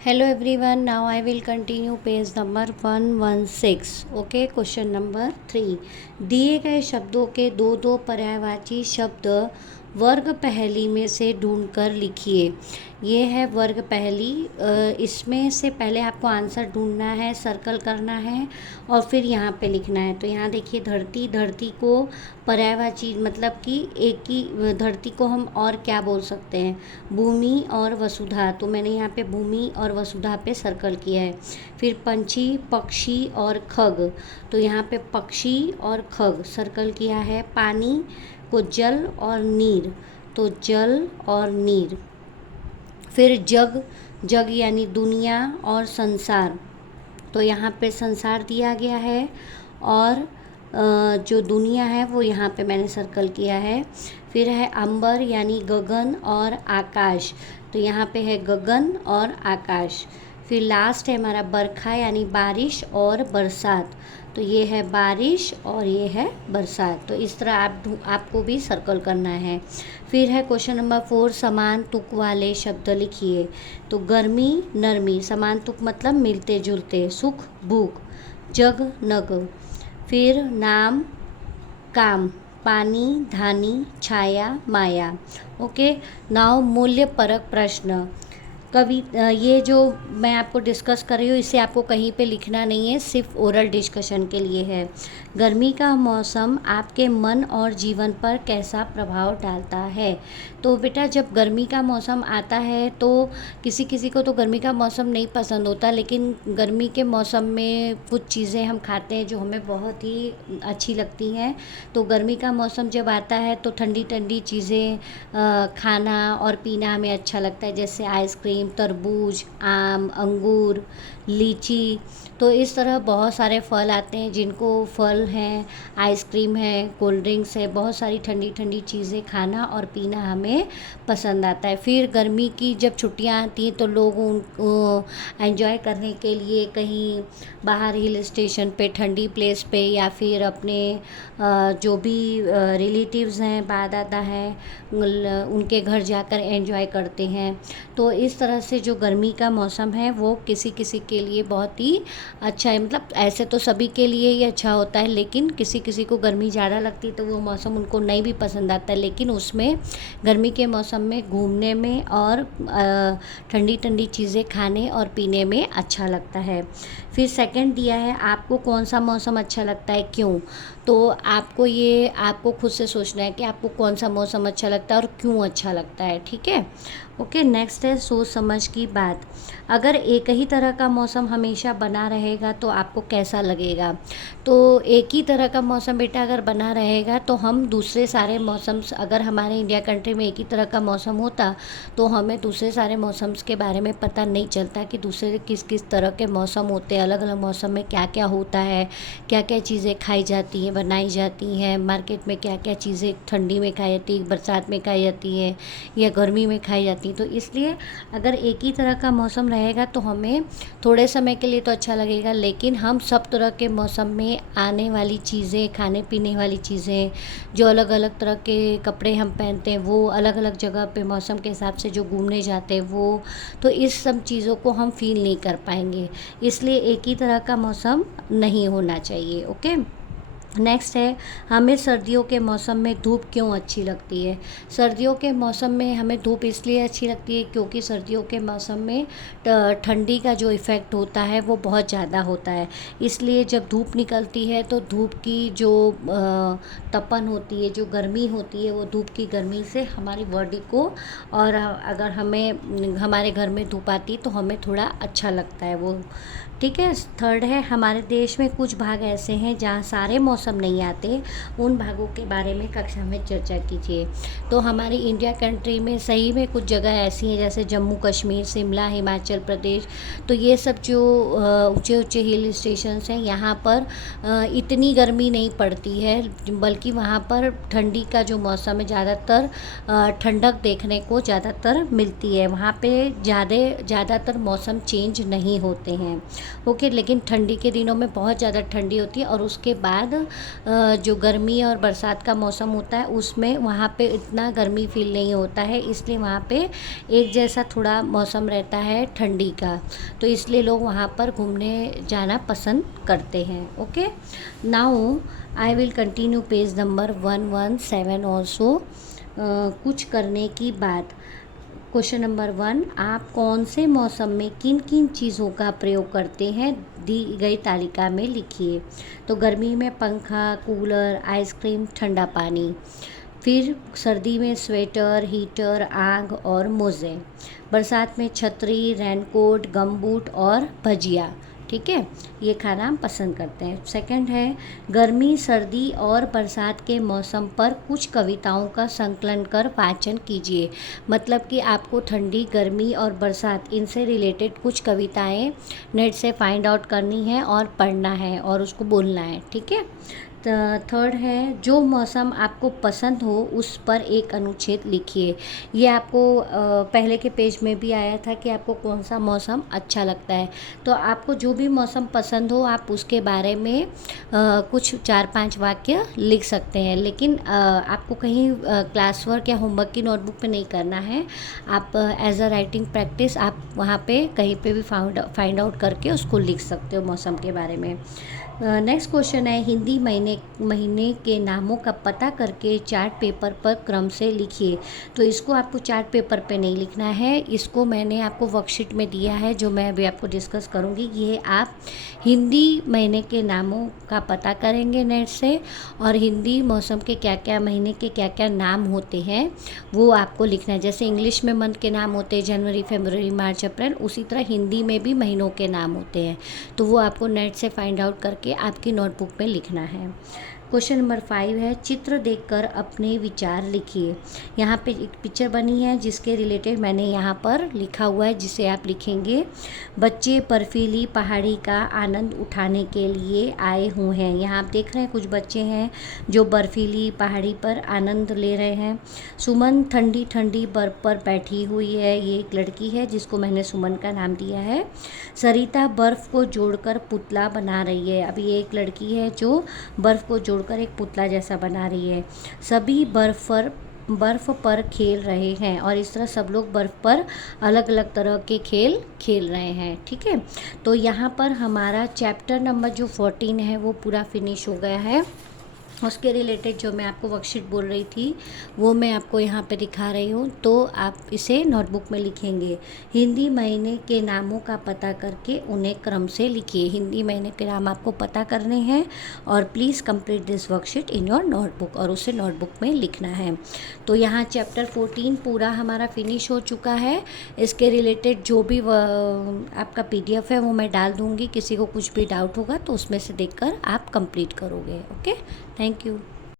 Hello everyone, now I will continue page number 116. Okay, question number 3। दिए गए शब्दों के दो दो पर्यायवाची शब्द वर्ग पहेली में से ढूंढकर लिखिए। ये है वर्ग पहेली। इसमें से पहले आपको आंसर ढूंढना है, सर्कल करना है और फिर यहाँ पे लिखना है। तो यहाँ देखिए धरती, धरती को पर्यायवाची मतलब कि एक ही धरती को हम और क्या बोल सकते हैं, भूमि और वसुधा। तो मैंने यहाँ पे भूमि और वसुधा पे सर्कल किया है। फिर पंछी, पक्षी और खग, तो यहाँ पे पक्षी और खग सर्कल किया है। पानी को जल और नीर, तो जल और नीर। फिर जग, जग यानी दुनिया और संसार, तो यहाँ पे संसार दिया गया है और जो दुनिया है वो यहाँ पे मैंने सर्कल किया है। फिर है अंबर यानी गगन और आकाश, तो यहाँ पे है गगन और आकाश। फिर लास्ट है हमारा बरखा यानी बारिश और बरसात, तो ये है बारिश और ये है बरसात। तो इस तरह आपको भी सर्कल करना है। फिर है क्वेश्चन नंबर 4, समान तुक वाले शब्द लिखिए। तो गर्मी, नरमी, समान तुक मतलब मिलते जुलते। सुख, भूख, जग, नग। फिर नाम, काम, पानी, धानी, छाया, माया। ओके, नाउ मूल्य परक प्रश्न। ये जो मैं आपको डिस्कस कर रही हूँ इसे आपको कहीं पे लिखना नहीं है, सिर्फ ओरल डिस्कशन के लिए है। गर्मी का मौसम आपके मन और जीवन पर कैसा प्रभाव डालता है? तो बेटा जब गर्मी का मौसम आता है तो किसी किसी को तो गर्मी का मौसम नहीं पसंद होता, लेकिन गर्मी के मौसम में कुछ चीज़ें हम खाते हैं जो हमें बहुत ही अच्छी लगती हैं। तो गर्मी का मौसम जब आता है तो ठंडी ठंडी चीज़ें खाना और पीना हमें अच्छा लगता है, जैसे आइसक्रीम, तरबूज, आम, अंगूर, लीची। तो इस तरह बहुत सारे फल आते हैं जिनको फल हैं, आइसक्रीम है, कोल्ड ड्रिंक्स है, बहुत सारी ठंडी ठंडी चीज़ें खाना और पीना हमें पसंद आता है। फिर गर्मी की जब छुट्टियां आती हैं तो लोग उनको एंजॉय करने के लिए कहीं बाहर हिल स्टेशन पे, ठंडी प्लेस पे, या फिर अपने जो भी रिलेटिव्स हैं, बाप दादा हैं, उनके घर जाकर एंजॉय करते हैं। तो इस तरह से जो गर्मी का मौसम है वो किसी किसी के लिए बहुत ही अच्छा है। मतलब ऐसे तो सभी के लिए ही अच्छा होता है, लेकिन किसी किसी को गर्मी ज़्यादा लगती है तो वो मौसम उनको नहीं भी पसंद आता है, लेकिन उसमें गर्मी के मौसम में घूमने में और ठंडी ठंडी चीज़ें खाने और पीने में अच्छा लगता है। फिर सेकंड दिया है, आपको कौन सा मौसम अच्छा लगता है, क्यों? तो आपको खुद से सोचना है कि आपको कौन सा मौसम अच्छा लगता है और क्यों अच्छा लगता है। ठीक है, ओके। नेक्स्ट है सोच समझ की बात। अगर एक ही तरह का मौसम हमेशा बना रहेगा तो आपको कैसा लगेगा? तो एक ही तरह का मौसम बेटा अगर बना रहेगा तो हम दूसरे सारे मौसम, अगर हमारे इंडिया कंट्री में एक ही तरह का मौसम होता तो हमें दूसरे सारे मौसम्स के बारे में पता नहीं चलता कि दूसरे किस किस तरह के मौसम होते हैं, अलग अलग मौसम में क्या क्या होता है, क्या क्या चीज़ें खाई जाती हैं, बनाई जाती हैं, मार्केट में क्या क्या चीज़ें ठंडी में खाई जाती है, बरसात में खाई जाती है या गर्मी में खाई जाती है। तो इसलिए अगर एक ही तरह का मौसम रहेगा तो हमें थोड़े समय के लिए तो अच्छा लगेगा, लेकिन हम सब तरह के मौसम में आने वाली चीज़ें, खाने पीने वाली चीज़ें, जो अलग अलग तरह के कपड़े हम पहनते हैं, वो अलग अलग जगह पे मौसम के हिसाब से जो घूमने जाते हैं वो, तो इस सब चीज़ों को हम फील नहीं कर पाएंगे। इसलिए एक ही तरह का मौसम नहीं होना चाहिए। ओके, नेक्स्ट है, हमें सर्दियों के मौसम में धूप क्यों अच्छी लगती है? सर्दियों के मौसम में हमें धूप इसलिए अच्छी लगती है क्योंकि सर्दियों के मौसम में ठंडी का जो इफ़ेक्ट होता है वो बहुत ज़्यादा होता है। इसलिए जब धूप निकलती है तो धूप की जो तपन होती है, जो गर्मी होती है, वो धूप की गर्मी से हमारी बॉडी को, और अगर हमें हमारे घर में धूप आती है तो हमें थोड़ा अच्छा लगता है वो। ठीक है, थर्ड है, हमारे देश में कुछ भाग ऐसे हैं जहाँ सारे मौसम नहीं आते, उन भागों के बारे में कक्षा में चर्चा कीजिए। तो हमारी इंडिया कंट्री में सही में कुछ जगह ऐसी हैं जैसे जम्मू कश्मीर, शिमला, हिमाचल प्रदेश। तो ये सब जो ऊंचे ऊंचे हिल स्टेशंस हैं, यहाँ पर इतनी गर्मी नहीं पड़ती है, बल्कि वहाँ पर ठंडी का जो मौसम है, ज़्यादातर ठंडक देखने को ज़्यादातर मिलती है। वहाँ पे ज़्यादातर मौसम चेंज नहीं होते हैं। ओके, लेकिन ठंडी के दिनों में बहुत ज़्यादा ठंडी होती है और उसके बाद जो गर्मी और बरसात का मौसम होता है उसमें वहाँ पे इतना गर्मी फील नहीं होता है, इसलिए वहाँ पे एक जैसा थोड़ा मौसम रहता है ठंडी का, तो इसलिए लोग वहाँ पर घूमने जाना पसंद करते हैं। Okay, now I will continue page number 117 also. कुछ करने की बात। क्वेश्चन नंबर 1, आप कौन से मौसम में किन किन चीज़ों का प्रयोग करते हैं, दी गई तालिका में लिखिए। तो गर्मी में पंखा, कूलर, आइसक्रीम, ठंडा पानी। फिर सर्दी में स्वेटर, हीटर, आग और मोज़े। बरसात में छतरी, रेनकोट, गमबूट और भजिया। ठीक है, ये खाना हम पसंद करते हैं। सेकंड है, गर्मी, सर्दी और बरसात के मौसम पर कुछ कविताओं का संकलन कर वाचन कीजिए। मतलब कि आपको ठंडी, गर्मी और बरसात इनसे रिलेटेड कुछ कविताएं नेट से फाइंड आउट करनी है और पढ़ना है और उसको बोलना है। ठीक है। थर्ड है, जो मौसम आपको पसंद हो उस पर एक अनुच्छेद लिखिए। ये आपको पहले के पेज में भी आया था कि आपको कौन सा मौसम अच्छा लगता है, तो आपको जो भी मौसम पसंद हो आप उसके बारे में कुछ 4-5 वाक्य लिख सकते हैं। लेकिन आपको कहीं क्लास वर्क या होमवर्क की नोटबुक पे नहीं करना है। आप एज अ राइटिंग प्रैक्टिस आप वहाँ पे कहीं पे भी फाइंड आउट करके उसको लिख सकते हो मौसम के बारे में। नेक्स्ट क्वेश्चन है, हिंदी महीने के नामों का पता करके चार्ट पेपर पर क्रम से लिखिए। तो इसको आपको चार्ट पेपर पे नहीं लिखना है, इसको मैंने आपको वर्कशीट में दिया है जो मैं अभी आपको डिस्कस करूँगी। ये आप हिंदी महीने के नामों का पता करेंगे नेट से, और हिंदी मौसम के क्या क्या महीने के क्या क्या नाम होते हैं वो आपको लिखना है। जैसे इंग्लिश में मंथ के नाम होते हैं जनवरी, फरवरी, मार्च, अप्रैल, उसी तरह हिंदी में भी महीनों के नाम होते हैं। तो वो आपको नेट से फाइंड आउट करके आपकी नोटबुक में लिखना है। क्वेश्चन नंबर 5 है, चित्र देखकर अपने विचार लिखिए। यहाँ पे एक पिक्चर बनी है जिसके रिलेटेड मैंने यहाँ पर लिखा हुआ है, जिसे आप लिखेंगे। बच्चे बर्फीली पहाड़ी का आनंद उठाने के लिए आए हुए हैं। यहाँ आप देख रहे हैं कुछ बच्चे हैं जो बर्फीली पहाड़ी पर आनंद ले रहे हैं। सुमन ठंडी ठंडी बर्फ पर बैठी हुई है। ये एक लड़की है जिसको मैंने सुमन का नाम दिया है। सरिता बर्फ को जोड़कर पुतला बना रही है। अभी एक लड़की है जो बर्फ को जोड़कर एक पुतला जैसा बना रही है। सभी बर्फ पर खेल रहे हैं, और इस तरह सब लोग बर्फ पर अलग अलग तरह के खेल खेल रहे हैं। ठीक है, तो यहाँ पर हमारा चैप्टर नंबर जो 14 है वो पूरा फिनिश हो गया है। उसके रिलेटेड जो मैं आपको वर्कशीट बोल रही थी वो मैं आपको यहाँ पे दिखा रही हूँ, तो आप इसे नोटबुक में लिखेंगे। हिंदी महीने के नामों का पता करके उन्हें क्रम से लिखिए। हिंदी महीने के नाम आपको पता करने हैं और please complete this worksheet in your notebook, और उसे नोटबुक में लिखना है। तो यहाँ चैप्टर 14 पूरा हमारा फिनिश हो चुका है। इसके रिलेटेड जो भी आपका PDF है वो मैं डाल दूँगी। किसी को कुछ भी डाउट होगा तो उसमें से देखकर आप कंप्लीट करोगे। Okay, thank you.